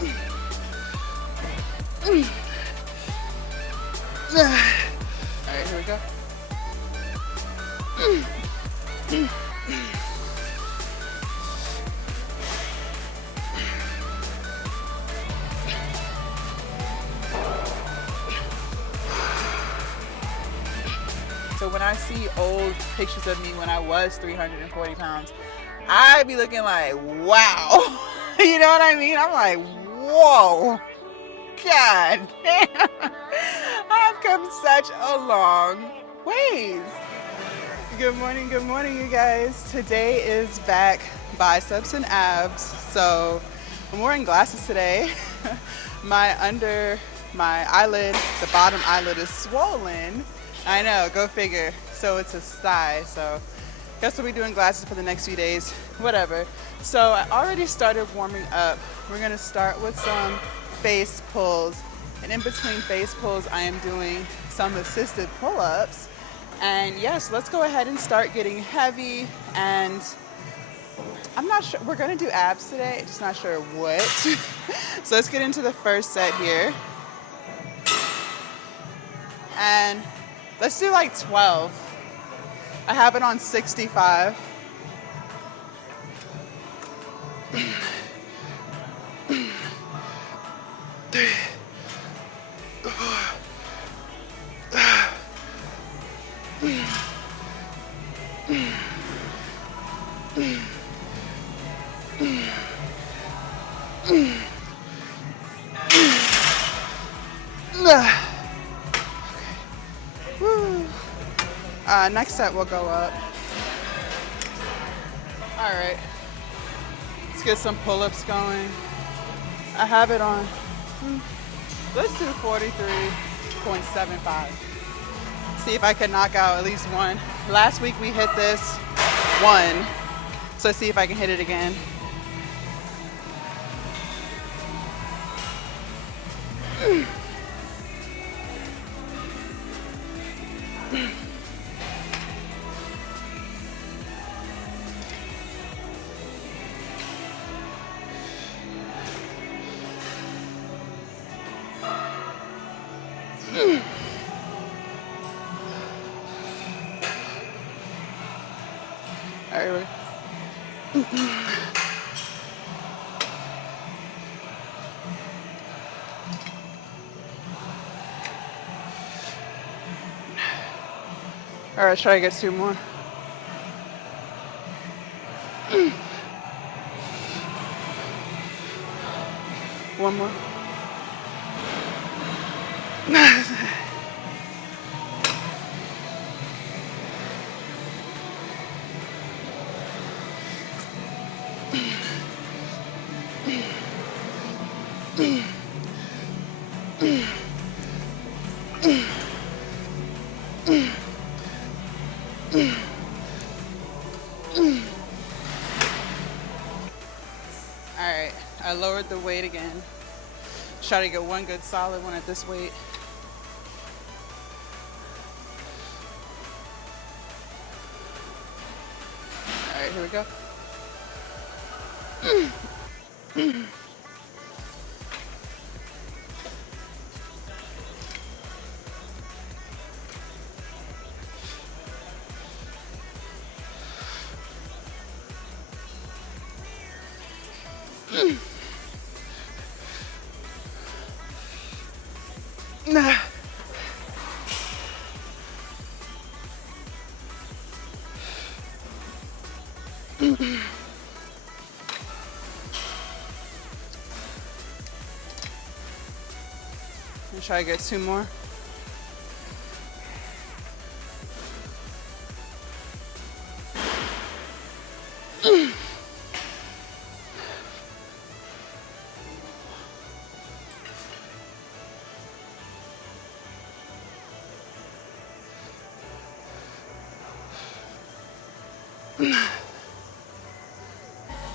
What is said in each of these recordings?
Alright, here we go. So when I see old pictures of me when I was 340 pounds, I be looking like, wow. You know what I mean? I'm like, whoa. God damn. I've come such a long ways. Good morning, you guys. Today is back biceps and abs. So I'm wearing glasses today. My eyelid, the bottom eyelid is swollen. I know, go figure. So it's a sty. So guess we'll be doing glasses for the next few days, whatever. So I already started warming up. We're gonna start with some face pulls. And in between face pulls, I am doing some assisted pull-ups. And yes, let's go ahead and start getting heavy. And I'm not sure, we're gonna do abs today, just not sure what. So let's get into the first set here. And let's do like 12. I have it on 65. Next set will go up. All right, let's get some pull-ups going. I have it on, let's do 43.75. See if I can knock out at least one. Last week we hit this one, so let's see if I can hit it again. All right, try to get two more. One more. Alright, I lowered the weight again. Try to get one good solid one at this weight. Alright, here we go. Try to get two more.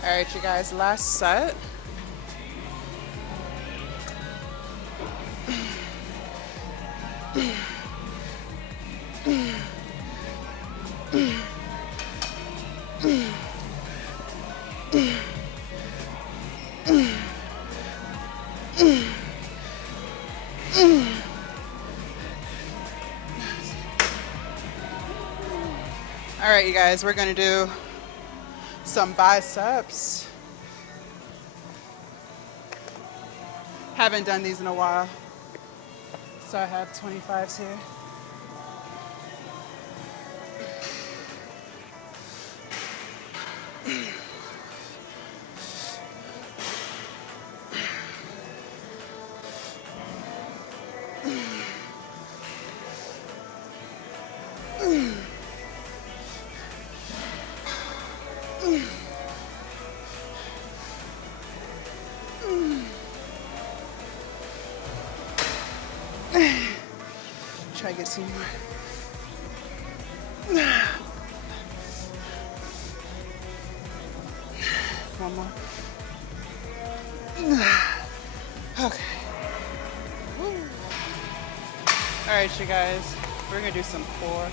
All right, you guys, last set. All right, you guys, we're gonna do some biceps. Haven't done these in a while, so I have 25s here. Try to get some more. One more. Okay. All right, you guys, we're gonna do some core.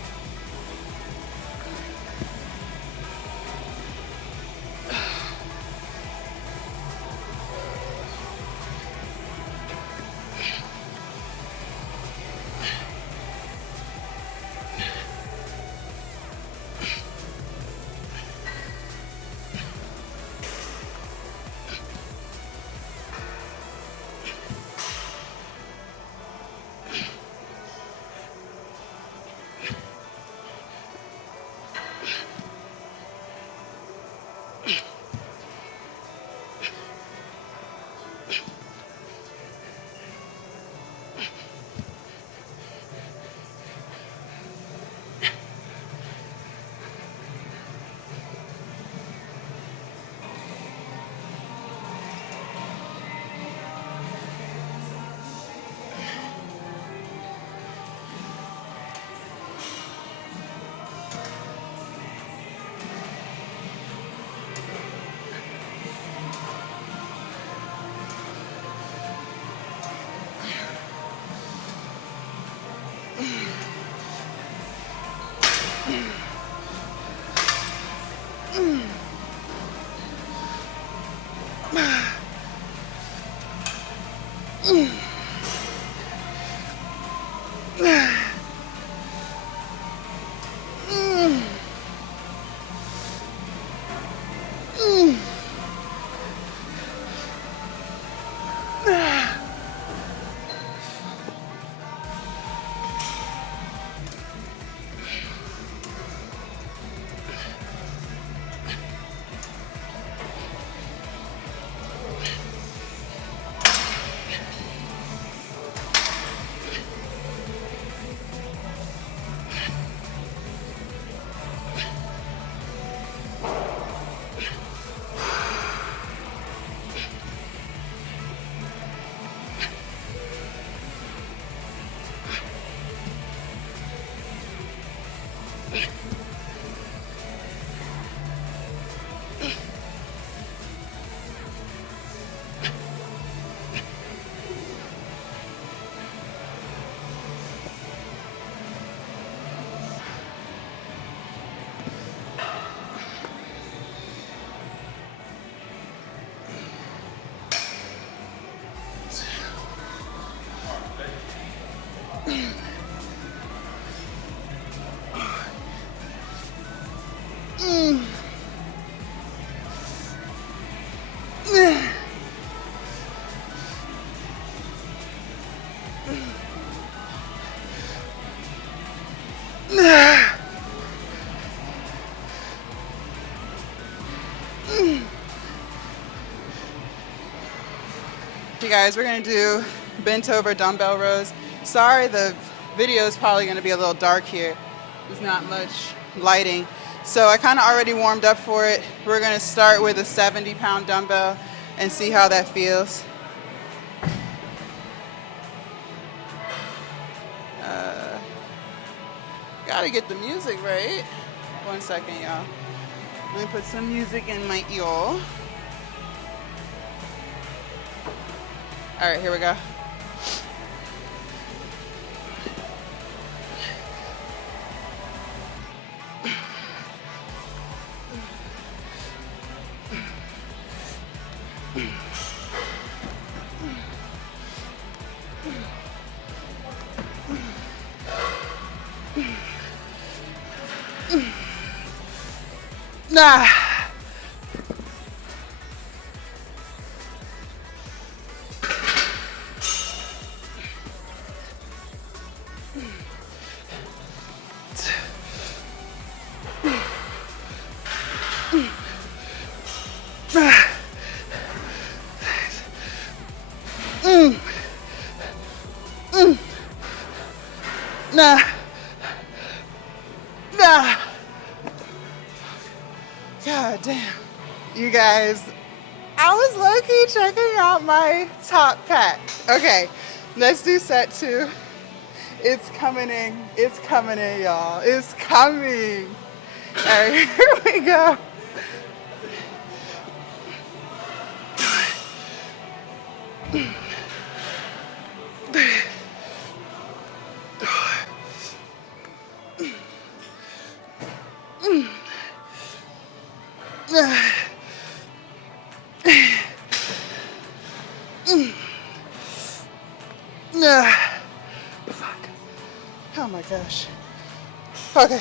You guys, we're gonna do bent over dumbbell rows. Sorry, the video is probably gonna be a little dark here. There's not much lighting. So I kind of already warmed up for it. We're gonna start with a 70-pound dumbbell and see how that feels. Gotta get the music right. 1 second, y'all. Let me put some music in my ear. All right, here we go. Nah. Nah. Nah. God damn. You guys, I was low-key checking out my top pack. Okay, let's do set 2. It's coming in. It's coming in, y'all. It's coming. All right, here we go. Fuck. Oh my gosh. Okay.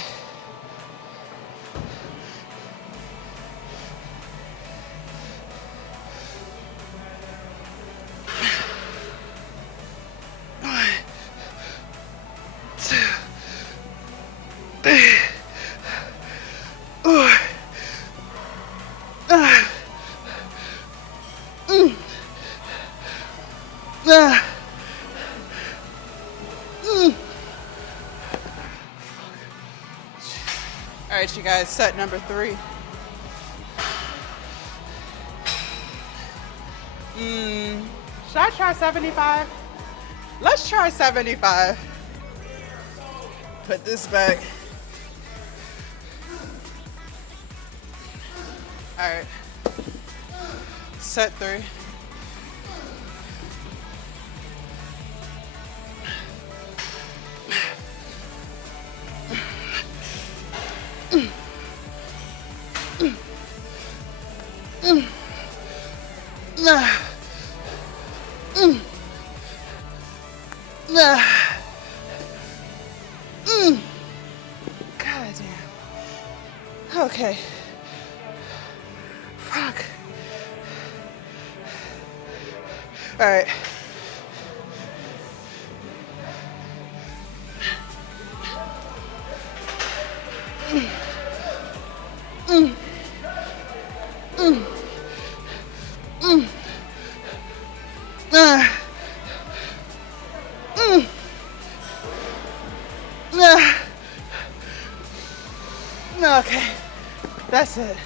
All right, you guys, set number 3. Should I try 75? Let's try 75. Put this back. All right, set 3. God damn. Okay. Fuck. All right. Okay, that's it.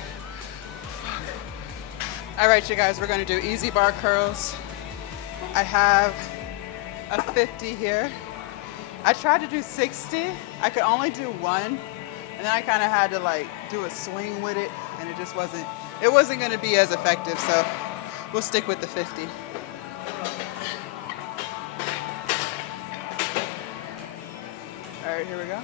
All right, you guys, we're gonna do easy bar curls. I have a 50 here. I tried to do 60. I could only do 1, and then I kind of had to like do a swing with it, and it just wasn't gonna be as effective, so we'll stick with the 50. All right, here we go.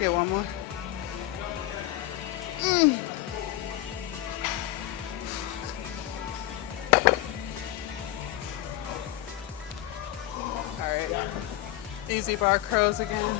Get one more. All right, easy bar curls again.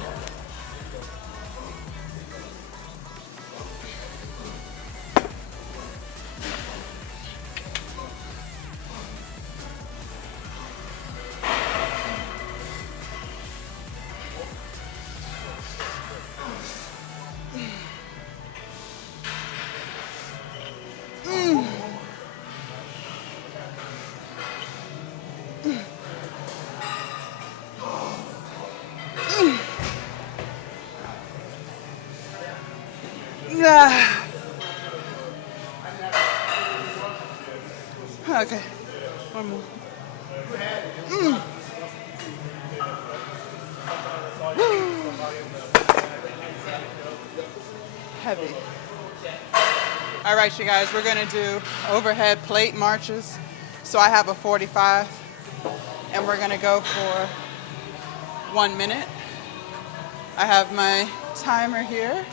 Okay, one more. heavy. All right, you guys, we're gonna do overhead plate marches. So I have a 45, and we're gonna go for 1 minute. I have my timer here.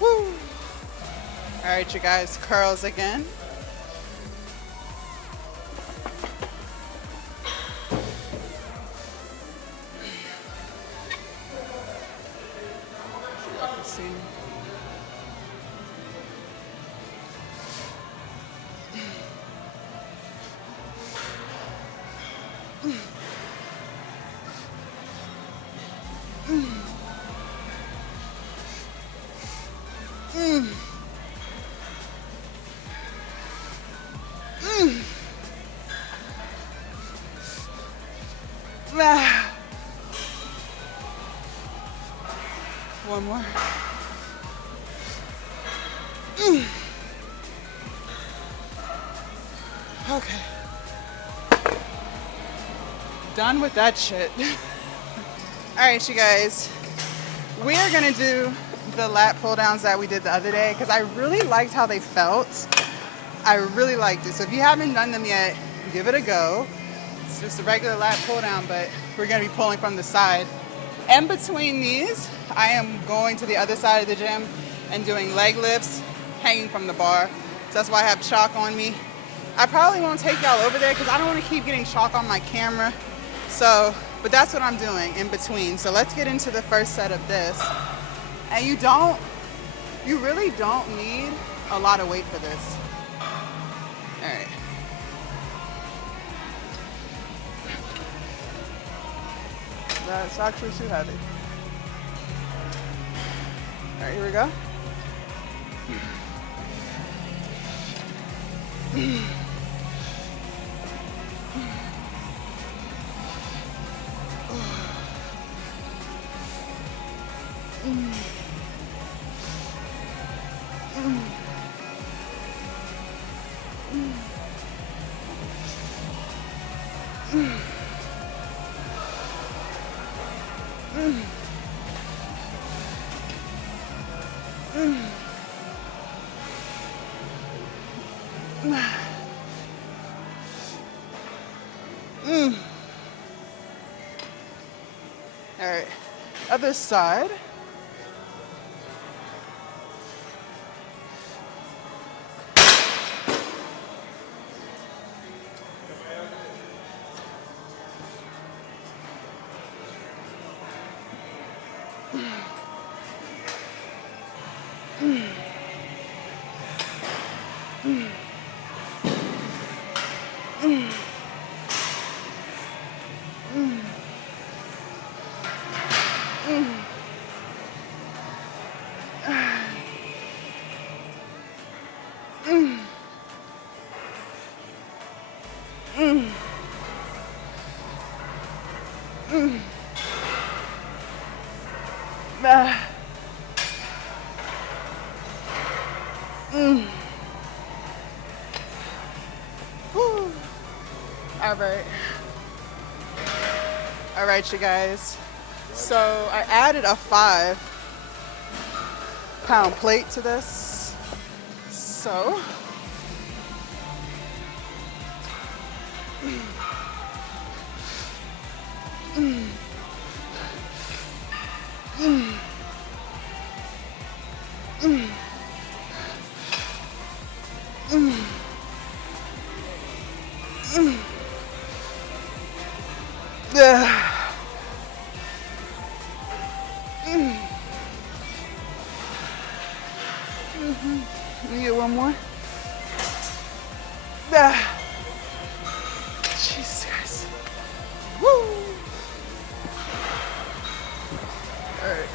Woo! All right, you guys, curls again. So y'all can see. One more. Okay. Done with that shit. All right, you guys. We are gonna do the lat pull downs that we did the other day because I really liked how they felt. I really liked it. So if you haven't done them yet, give it a go. It's just a regular lat pull down, but we're gonna be pulling from the side. In between these, I am going to the other side of the gym and doing leg lifts hanging from the bar. So that's why I have chalk on me. I probably won't take y'all over there because I don't want to keep getting chalk on my camera. So, but that's what I'm doing in between. So let's get into the first set of this. And you really don't need a lot of weight for this. All right. That's actually too heavy. All right, here we go. All right, other side. All right, you guys. So I added a 5-pound plate to this. So Let me get one more. Jesus Christ. Woo! Alright.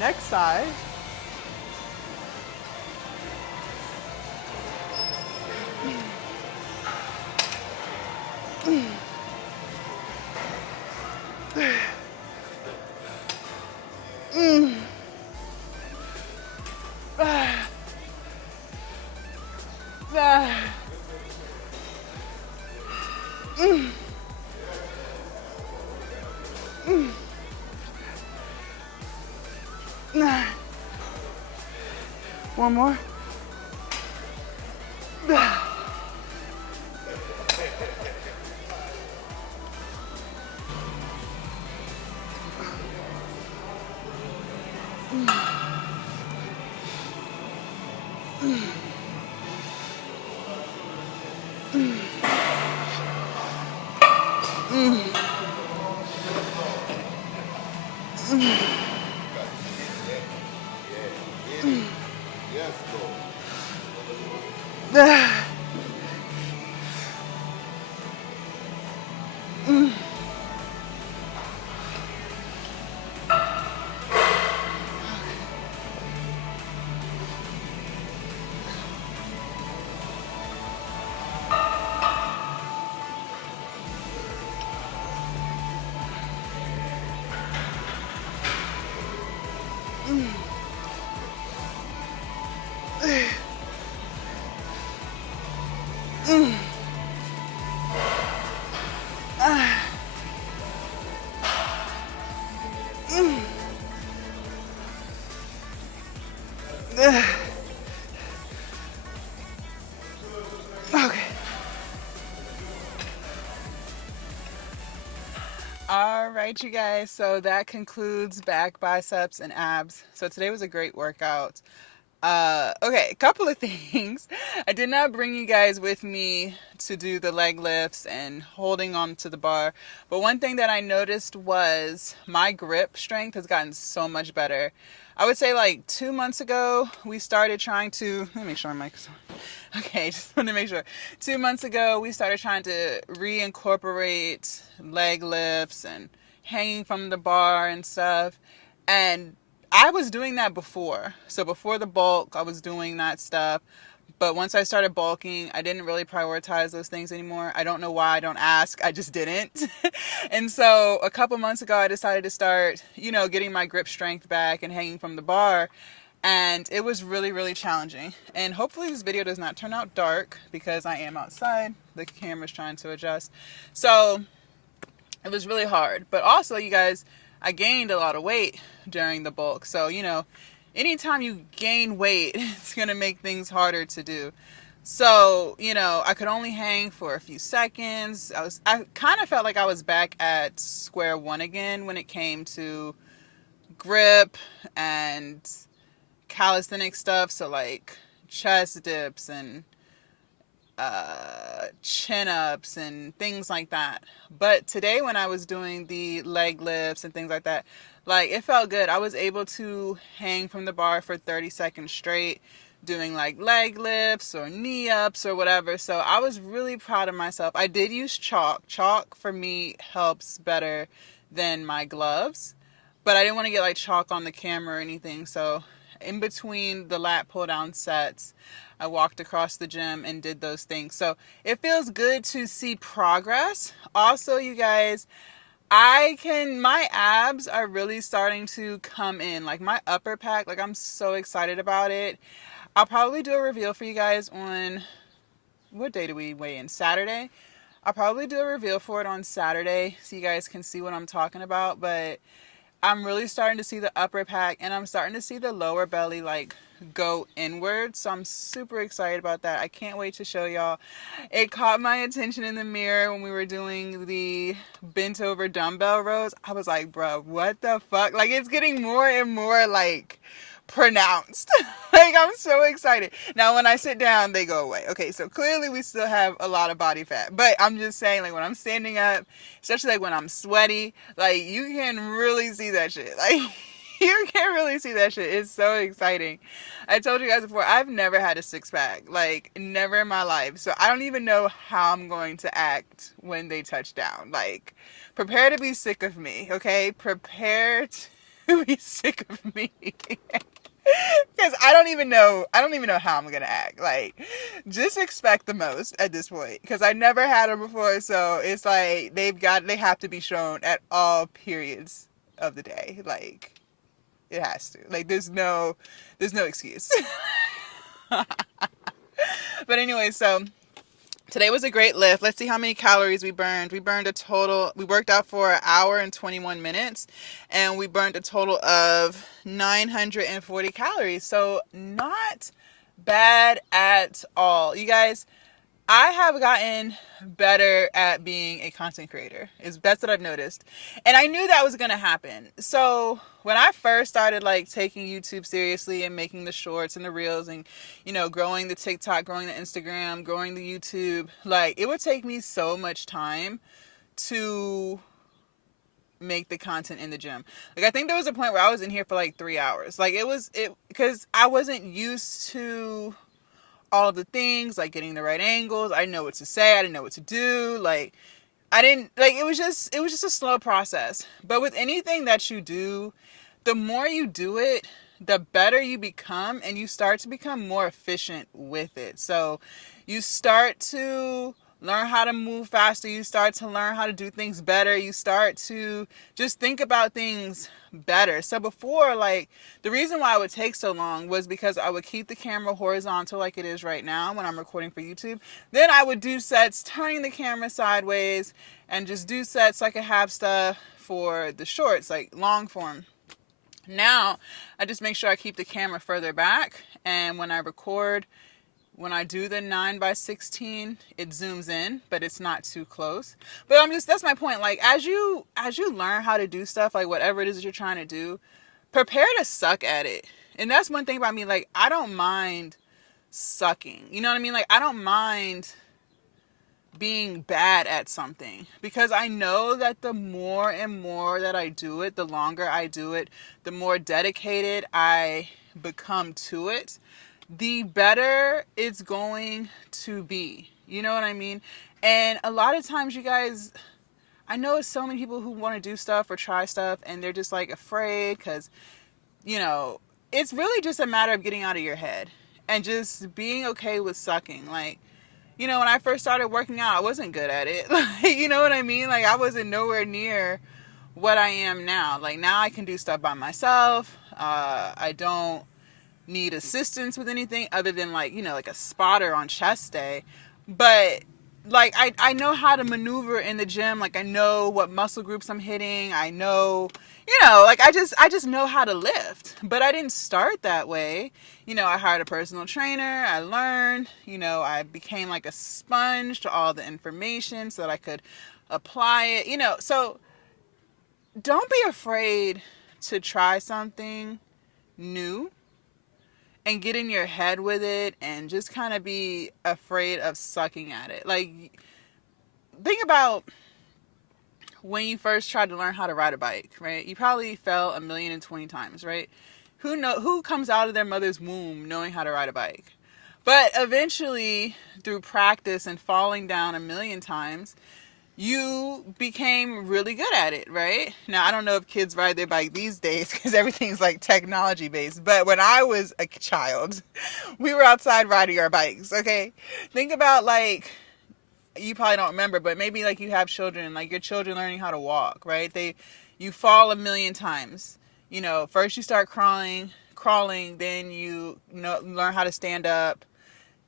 Next side. One more. Okay. All right, you guys. So that concludes back, biceps, and abs. So today was a great workout. Okay, a couple of things. I did not bring you guys with me to do the leg lifts and holding on to the bar. But one thing that I noticed was my grip strength has gotten so much better. I would say like 2 months ago, we started trying to, let me make sure my mic's on. Okay, just want to make sure. 2 months ago, we started trying to reincorporate leg lifts and hanging from the bar and stuff. And I was doing that before. So before the bulk, I was doing that stuff. But once I started bulking, I didn't really prioritize those things anymore. I don't know why, I don't ask. I just didn't. And so a couple months ago, I decided to start, getting my grip strength back and hanging from the bar. And it was really, really challenging. And hopefully this video does not turn out dark because I am outside. The camera's trying to adjust. So it was really hard. But also, you guys, I gained a lot of weight during the bulk. So, anytime you gain weight, it's going to make things harder to do. So, I could only hang for a few seconds. I kind of felt like I was back at square one again when it came to grip and calisthenic stuff. So like chest dips and chin ups and things like that. But today when I was doing the leg lifts and things like that, like it felt good. I was able to hang from the bar for 30 seconds straight doing like leg lifts or knee ups or whatever. So I was really proud of myself. I did use chalk. Chalk for me helps better than my gloves, but I didn't want to get like chalk on the camera or anything. So in between the lat pull down sets, I walked across the gym and did those things. So it feels good to see progress. Also, you guys, my abs are really starting to come in. Like my upper pack, like I'm so excited about it. I'll probably do a reveal for you guys on, what day do we weigh in? Saturday? I'll probably do a reveal for it on Saturday so you guys can see what I'm talking about. But I'm really starting to see the upper pack and I'm starting to see the lower belly like go inward. So I'm super excited about that. I can't wait to show y'all. It caught my attention in the mirror when we were doing the bent over dumbbell rows. I was like, bro, what the fuck? Like it's getting more and more like pronounced. Like, I'm so excited. Now, when I sit down, they go away. Okay, so clearly we still have a lot of body fat. But I'm just saying, like, when I'm standing up, especially like when I'm sweaty, like, you can really see that shit. Like, you can really see that shit. It's so exciting. I told you guys before, I've never had a six pack. Like, never in my life. So I don't even know how I'm going to act when they touch down. Like, prepare to be sick of me, okay? Prepare to be sick of me. Because I don't even know how I'm gonna act. Like, just expect the most at this point. Because I never had them before, so it's like they have to be shown at all periods of the day. Like, it has to. Like, there's no excuse. But anyway, so today was a great lift. Let's see how many calories we burned. We worked out for an hour and 21 minutes, and we burned a total of 940 calories. So not bad at all. You guys, I have gotten better at being a content creator. That's what I've noticed. And I knew that was going to happen. So when I first started like taking YouTube seriously and making the shorts and the reels and, growing the TikTok, growing the Instagram, growing the YouTube, like, it would take me so much time to make the content in the gym. Like, I think there was a point where I was in here for like 3 hours. Like, because I wasn't used to all of the things, like getting the right angles. I didn't know what to say. I didn't know what to do. Like, I didn't, like, it was just a slow process. But with anything that you do, the more you do it, the better you become, and you start to become more efficient with it. So you start to learn how to move faster. You start to learn how to do things better. You start to just think about things better. So before, like, the reason why it would take so long was because I would keep the camera horizontal like it is right now when I'm recording for YouTube. Then I would do sets turning the camera sideways and just do sets so I could have stuff for the shorts, like long form. Now I just make sure I keep the camera further back, and when I record, when I do the 9x16, it zooms in, but it's not too close. But that's my point. Like, as you learn how to do stuff, like whatever it is that you're trying to do, prepare to suck at it. And that's one thing about me. Like, I don't mind sucking. You know what I mean? Like, I don't mind being bad at something, because I know that the more and more that I do it, the longer I do it, the more dedicated I become to it, the better it's going to be. You know what I mean? And a lot of times, you guys, I know so many people who want to do stuff or try stuff, and they're just like afraid because, it's really just a matter of getting out of your head and just being okay with sucking. Like, when I first started working out, I wasn't good at it. Like, you know what I mean? Like, I wasn't nowhere near what I am now. Like, now I can do stuff by myself. I don't need assistance with anything other than, like, like a spotter on chest day. But, like, I know how to maneuver in the gym. Like, I know what muscle groups I'm hitting. I know, like, I just know how to lift. But I didn't start that way. I hired a personal trainer. I learned, I became like a sponge to all the information so that I could apply it, so don't be afraid to try something new and get in your head with it and just kind of be afraid of sucking at it. Like, think about when you first tried to learn how to ride a bike, right? You probably fell 1,020 times, right? Who comes out of their mother's womb knowing how to ride a bike? But eventually, through practice and falling down 1,000,000 times, you became really good at it, right? Now, I don't know if kids ride their bike these days because everything's like technology based. But when I was a child, we were outside riding our bikes, okay? Think about, like, you probably don't remember, but maybe like you have children, like your children learning how to walk, right? You fall 1,000,000 times. First you start crawling, then you learn how to stand up.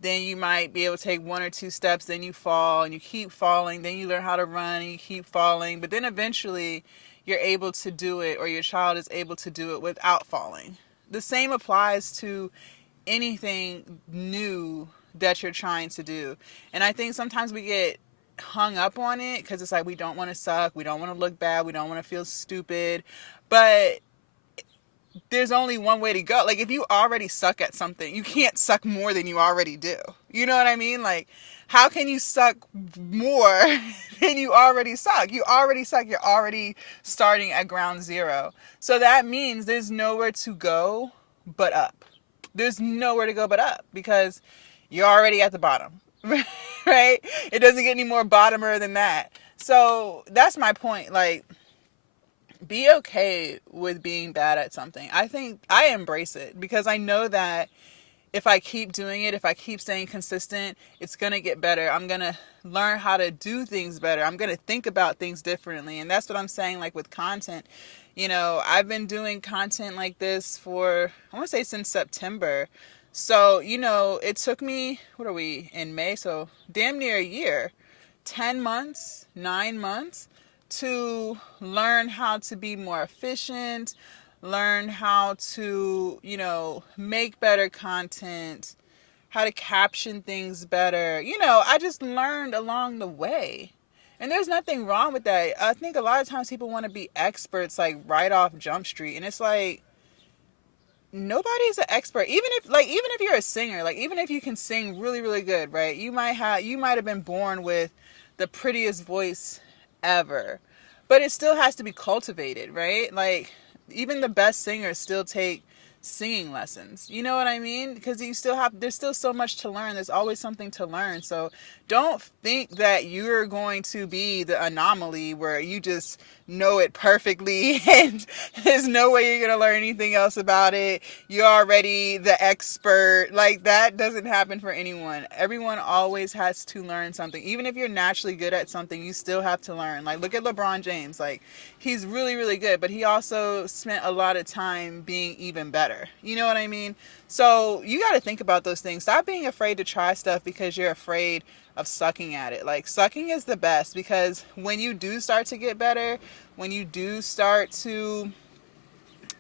Then you might be able to take 1 or 2 steps, then you fall and you keep falling, then you learn how to run and you keep falling. But then eventually you're able to do it, or your child is able to do it without falling. The same applies to anything new that you're trying to do. And I think sometimes we get hung up on it because it's like we don't want to suck, we don't want to look bad, we don't want to feel stupid. But there's only one way to go. Like, if you already suck at something, you can't suck more than you already do. You know what I mean? Like, how can you suck more than you already suck? You already suck. You're already starting at ground zero. So that means there's nowhere to go but up. There's nowhere to go but up because you're already at the bottom. Right? It doesn't get any more bottomer than that. So that's my point. Like, be okay with being bad at something. I think I embrace it because I know that if I keep doing it, if I keep staying consistent, it's going to get better. I'm going to learn how to do things better. I'm going to think about things differently. And that's what I'm saying, like with content. You know, I've been doing content like this for, I want to say since September. So, you know, it took me, what are we, in May? So damn near a year, 10 months, 9 months to learn how to be more efficient, learn how to, you know, make better content, how to caption things better. You know, I just learned along the way. And there's nothing wrong with that. I think a lot of times people want to be experts like right off Jump Street. And it's like, nobody's an expert. Even if you're a singer, like even if you can sing really, really good, right? You might have been born with the prettiest voice ever. But it still has to be cultivated, right? Like even the best singers still take singing lessons. You know what I mean? Because there's still so much to learn. There's always something to learn. So don't think that you're going to be the anomaly where you just know it perfectly and there's no way you're going to learn anything else about it. You're already the expert. Like that doesn't happen for anyone. Everyone always has to learn something. Even if you're naturally good at something, you still have to learn. Like look at LeBron James. Like he's really, really good, but he also spent a lot of time being even better. You know what I mean? So you got to think about those things. Stop being afraid to try stuff because you're afraid of sucking at it. Like sucking is the best because when you do start to get better, when you do start to,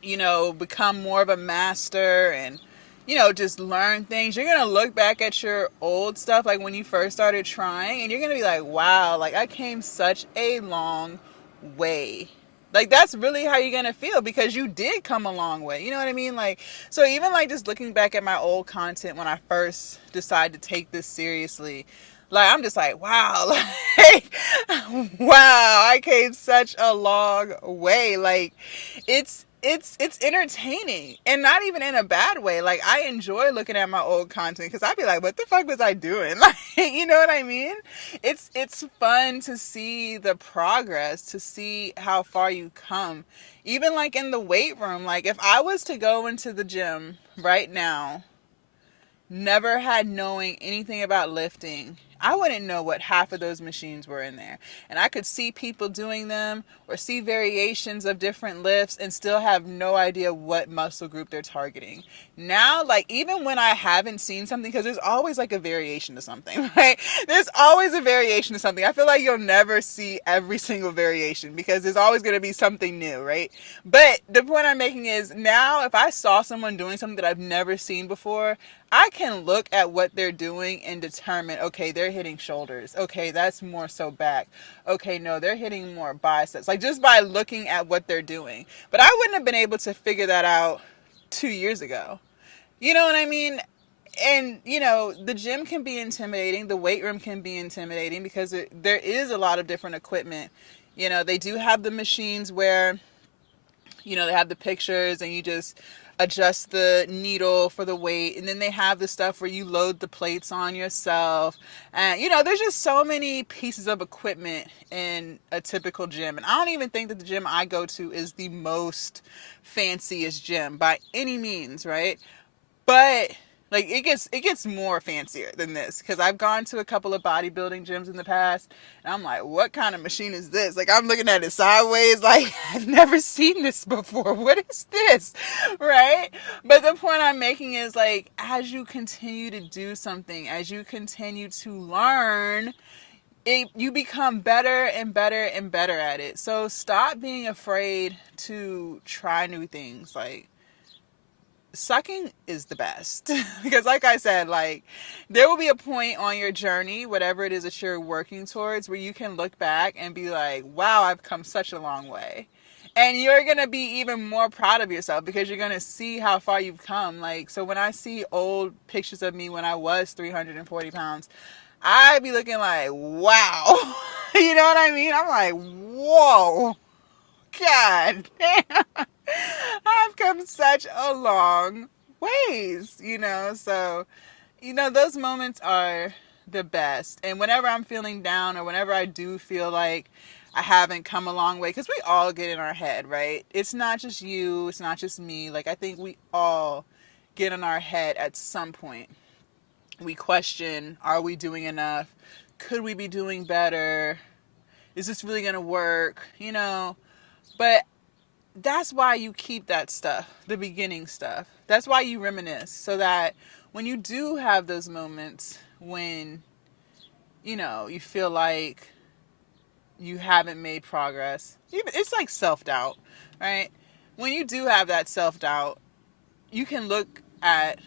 you know, become more of a master and, you know, just learn things, you're going to look back at your old stuff, like when you first started trying, and you're going to be like, wow, like I came such a long way. Like that's really how you're gonna feel because you did come a long way. You know what I mean? Like, so even like just looking back at my old content when I first decided to take this seriously, like I'm just like, wow, like wow, I came such a long way. Like it's entertaining and not even in a bad way. Like I enjoy looking at my old content because I'd be like, what the fuck was I doing? Like, you know what I mean? It's fun to see the progress, to see how far you come. Even like in the weight room, like if I was to go into the gym right now, never had knowing anything about lifting, I wouldn't know what half of those machines were in there. And I could see people doing them or see variations of different lifts and still have no idea what muscle group they're targeting. Now, like even when I haven't seen something, because there's always like a variation to something, right? There's always a variation to something. I feel like you'll never see every single variation because there's always going to be something new, right? But the point I'm making is now if I saw someone doing something that I've never seen before, I can look at what they're doing and determine, okay, they're hitting shoulders. Okay, that's more so back. Okay, no, they're hitting more biceps. Like just by looking at what they're doing. But I wouldn't have been able to figure that out 2 years ago. You know what I mean? And, you know, the gym can be intimidating. The weight room can be intimidating because there is a lot of different equipment. You know, they do have the machines where, you know, they have the pictures and you just adjust the needle for the weight, and then they have the stuff where you load the plates on yourself, and you know there's just so many pieces of equipment in a typical gym. And I don't even think that the gym I go to is the most fanciest gym by any means, right? But like it gets more fancier than this because I've gone to a couple of bodybuilding gyms in the past and I'm like, what kind of machine is this? Like I'm looking at it sideways like I've never seen this before. What is this? Right? But the point I'm making is like as you continue to do something, as you continue to learn, you become better and better and better at it. So stop being afraid to try new things. Like sucking is the best because like I said, like there will be a point on your journey, whatever it is that you're working towards, where you can look back and be like, wow, I've come such a long way. And you're going to be even more proud of yourself because you're going to see how far you've come. Like, so when I see old pictures of me when I was 340 pounds, I be looking like, wow. You know what I mean? I'm like, whoa. God damn. I've come such a long ways, you know? So, you know, those moments are the best. And whenever I'm feeling down or whenever I do feel like I haven't come a long way, because we all get in our head, right? It's not just you, it's not just me. Like, I think we all get in our head at some point. We question, are we doing enough? Could we be doing better? Is this really going to work? You know, but that's why you keep that stuff, the beginning stuff. That's why you reminisce, so that when you do have those moments when, you know, you feel like you haven't made progress, it's like self-doubt, right? When you do have that self-doubt, you can look at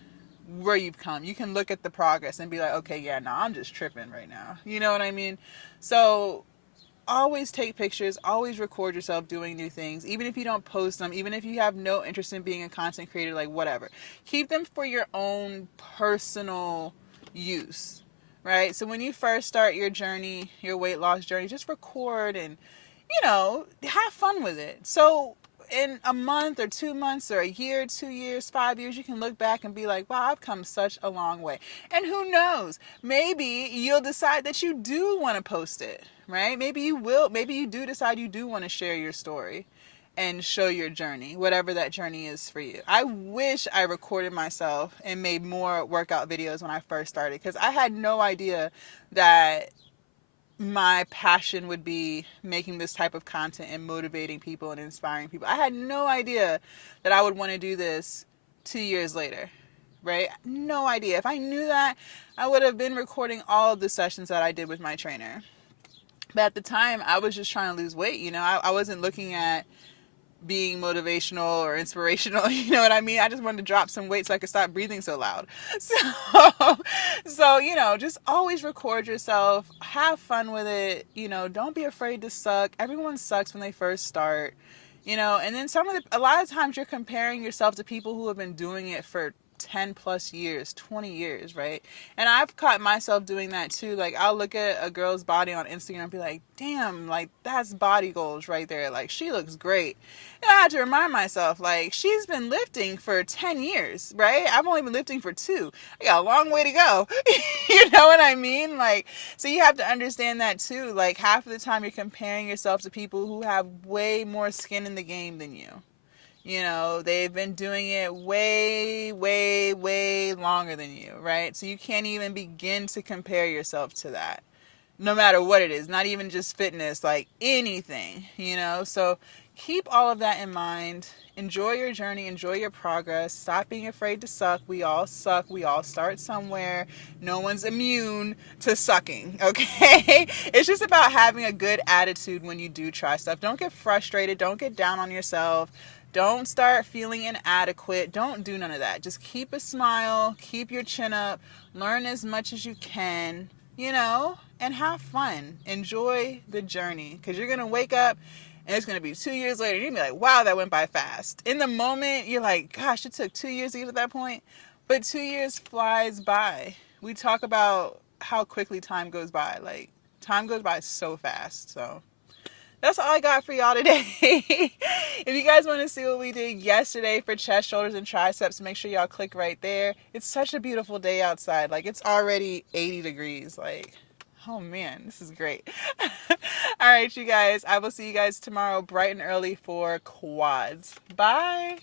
where you've come. You can look at the progress and be like, okay, yeah, no, I'm just tripping right now. You know what I mean? So always take pictures, always record yourself doing new things, even if you don't post them, even if you have no interest in being a content creator, like whatever. Keep them for your own personal use, right? So when you first start your journey, your weight loss journey, just record and, you know, have fun with it. So in a month or 2 months or a year, 2 years, 5 years, you can look back and be like, wow, I've come such a long way. And who knows, maybe you'll decide that you do want to post it, right? Maybe you will. Maybe you do decide you do want to share your story and show your journey, whatever that journey is for you. I wish I recorded myself and made more workout videos when I first started, because I had no idea that my passion would be making this type of content and motivating people and inspiring people. I had no idea that I would want to do this 2 years later, right? No idea. If I knew that, I would have been recording all of the sessions that I did with my trainer. But at the time, I was just trying to lose weight. You know, I wasn't looking at being motivational or inspirational. You know what I mean? I just wanted to drop some weight so I could stop breathing so loud. So, you know, just always record yourself, have fun with it. You know, don't be afraid to suck. Everyone sucks when they first start, you know, and then a lot of times you're comparing yourself to people who have been doing it for 10 plus years, 20 years, right? And I've caught myself doing that too. Like, I'll look at a girl's body on Instagram and be like, damn, like, that's body goals right there. Like, she looks great. And I had to remind myself, like, she's been lifting for 10 years, right? I've only been lifting for 2. I got a long way to go. You know what I mean? Like, so you have to understand that too. Like, half of the time you're comparing yourself to people who have way more skin in the game than you. You know, they've been doing it way, way, way longer than you, right? So you can't even begin to compare yourself to that, no matter what it is, not even just fitness, like anything, you know? So keep all of that in mind. Enjoy your journey, enjoy your progress. Stop being afraid to suck. We all suck. We all start somewhere. No one's immune to sucking, okay? It's just about having a good attitude when you do try stuff. Don't get frustrated. Don't get down on yourself. Don't start feeling inadequate. Don't do none of that. Just keep a smile, keep your chin up, learn as much as you can, you know, and have fun. Enjoy the journey, because you're going to wake up and it's going to be 2 years later. You're going to be like, wow, that went by fast. In the moment, you're like, gosh, it took 2 years to get to that point. But 2 years flies by. We talk about how quickly time goes by. Like, time goes by so fast. So that's all I got for y'all today. If you guys want to see what we did yesterday for chest, shoulders, and triceps, make sure y'all click right there. It's such a beautiful day outside. Like, it's already 80 degrees. Like, oh man, this is great. All right, you guys. I will see you guys tomorrow bright and early for quads. Bye.